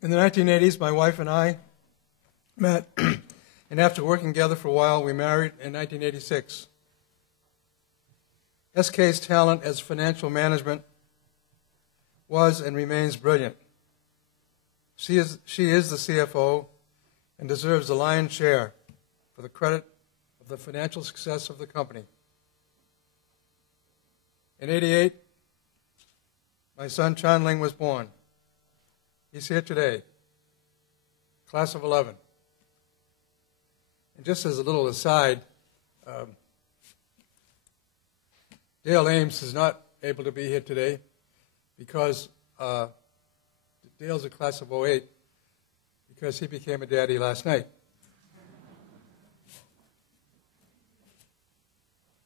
In the 1980s, my wife and I met, and after working together for a while, we married in 1986. SK's talent as financial management was and remains brilliant. She is the CFO and deserves the lion's share for the credit of the financial success of the company. In '88, my son Chan Ling was born. He's here today, class of 11. And just as a little aside, Dale Ames is not able to be here today because Dale's a class of '08 because he became a daddy last night.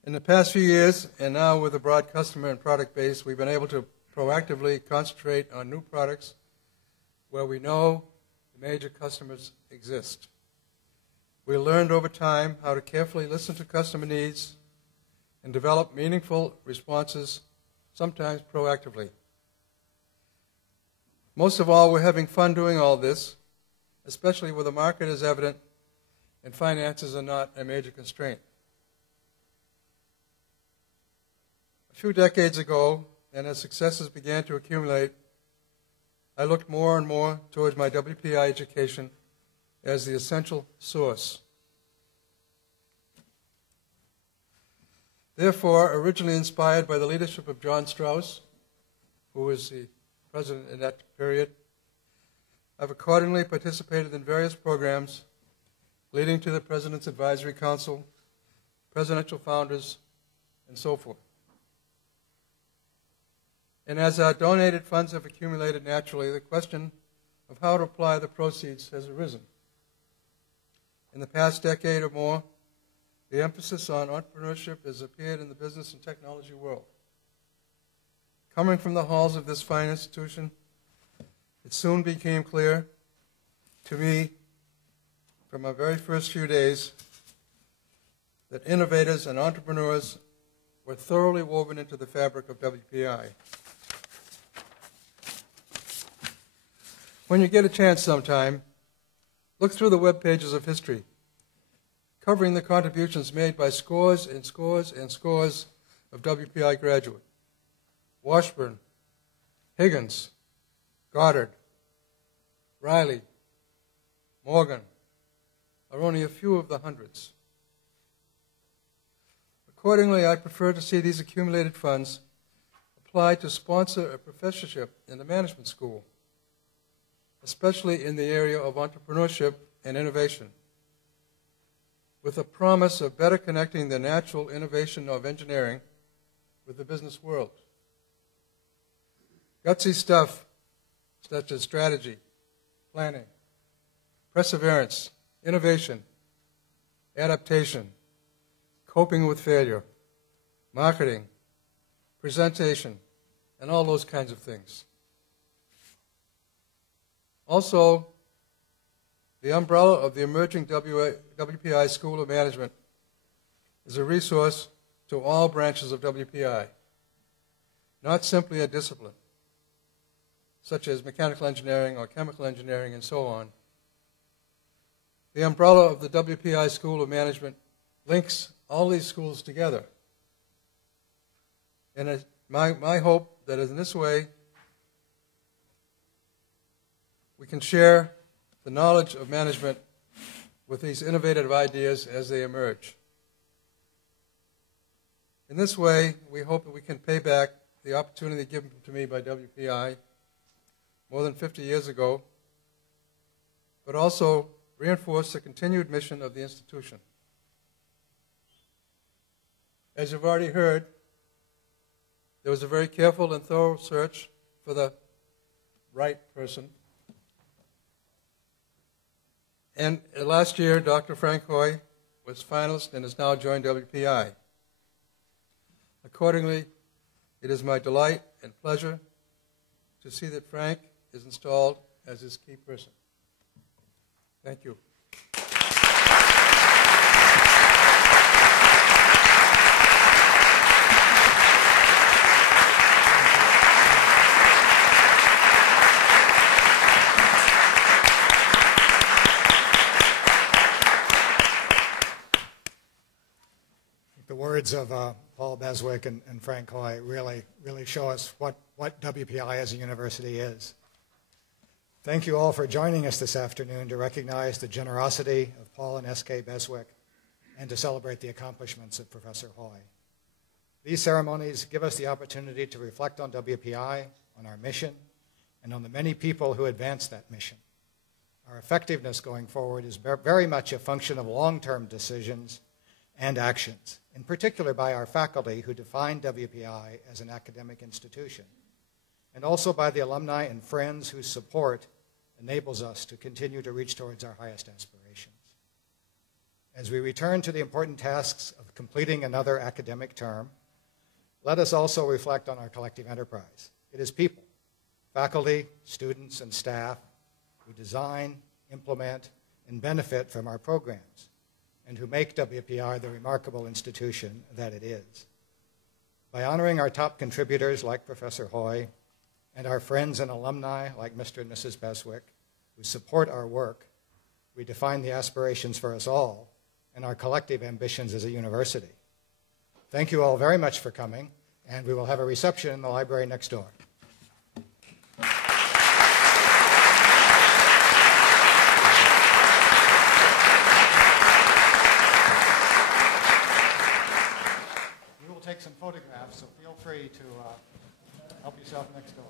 In the past few years, and now with a broad customer and product base, we've been able to proactively concentrate on new products where we know the major customers exist. We learned over time how to carefully listen to customer needs and develop meaningful responses, sometimes proactively. Most of all, we're having fun doing all this, especially where the market is evident and finances are not a major constraint. A few decades ago, and as successes began to accumulate, I looked more and more towards my WPI education as the essential source. Therefore, originally inspired by the leadership of John Strauss, who was the president in that period, I've accordingly participated in various programs leading to the President's Advisory Council, Presidential Founders, and so forth. And as our donated funds have accumulated naturally, the question of how to apply the proceeds has arisen. In the past decade or more, the emphasis on entrepreneurship has appeared in the business and technology world. Coming from the halls of this fine institution, it soon became clear to me from my very first few days that innovators and entrepreneurs were thoroughly woven into the fabric of WPI. When you get a chance sometime, look through the web pages of history, covering the contributions made by scores and scores and scores of WPI graduates. Washburn, Higgins, Goddard, Riley, Morgan are only a few of the hundreds. Accordingly, I prefer to see these accumulated funds applied to sponsor a professorship in the management school, especially in the area of entrepreneurship and innovation, with a promise of better connecting the natural innovation of engineering with the business world. Gutsy stuff such as strategy, planning, perseverance, innovation, adaptation, coping with failure, marketing, presentation, and all those kinds of things. Also, the umbrella of the emerging WPI School of Management is a resource to all branches of WPI, not simply a discipline, such as mechanical engineering or chemical engineering and so on. The umbrella of the WPI School of Management links all these schools together. And it's my hope that in this way, we can share the knowledge of management with these innovative ideas as they emerge. In this way, we hope that we can pay back the opportunity given to me by WPI more than 50 years ago, but also reinforce the continued mission of the institution. As you've already heard, there was a very careful and thorough search for the right person. And last year, Dr. Frank Hoy was finalist and has now joined WPI. Accordingly, it is my delight and pleasure to see that Frank is installed as his key person. Thank you. words of Paul Beswick and Frank Hoy really show us what WPI as a university is. Thank you all for joining us this afternoon to recognize the generosity of Paul and S.K. Beswick and to celebrate the accomplishments of Professor Hoy. These ceremonies give us the opportunity to reflect on WPI, on our mission, and on the many people who advance that mission. Our effectiveness going forward is very much a function of long-term decisions and actions, in particular by our faculty who define WPI as an academic institution, and also by the alumni and friends whose support enables us to continue to reach towards our highest aspirations. As we return to the important tasks of completing another academic term, let us also reflect on our collective enterprise. It is people, faculty, students, and staff who design, implement, and benefit from our programs, and who make WPI the remarkable institution that it is. By honoring our top contributors like Professor Hoy, and our friends and alumni like Mr. and Mrs. Beswick, who support our work, we define the aspirations for us all and our collective ambitions as a university. Thank you all very much for coming, and we will have a reception in the library next door. We will take some photographs, so feel free to help yourself next door.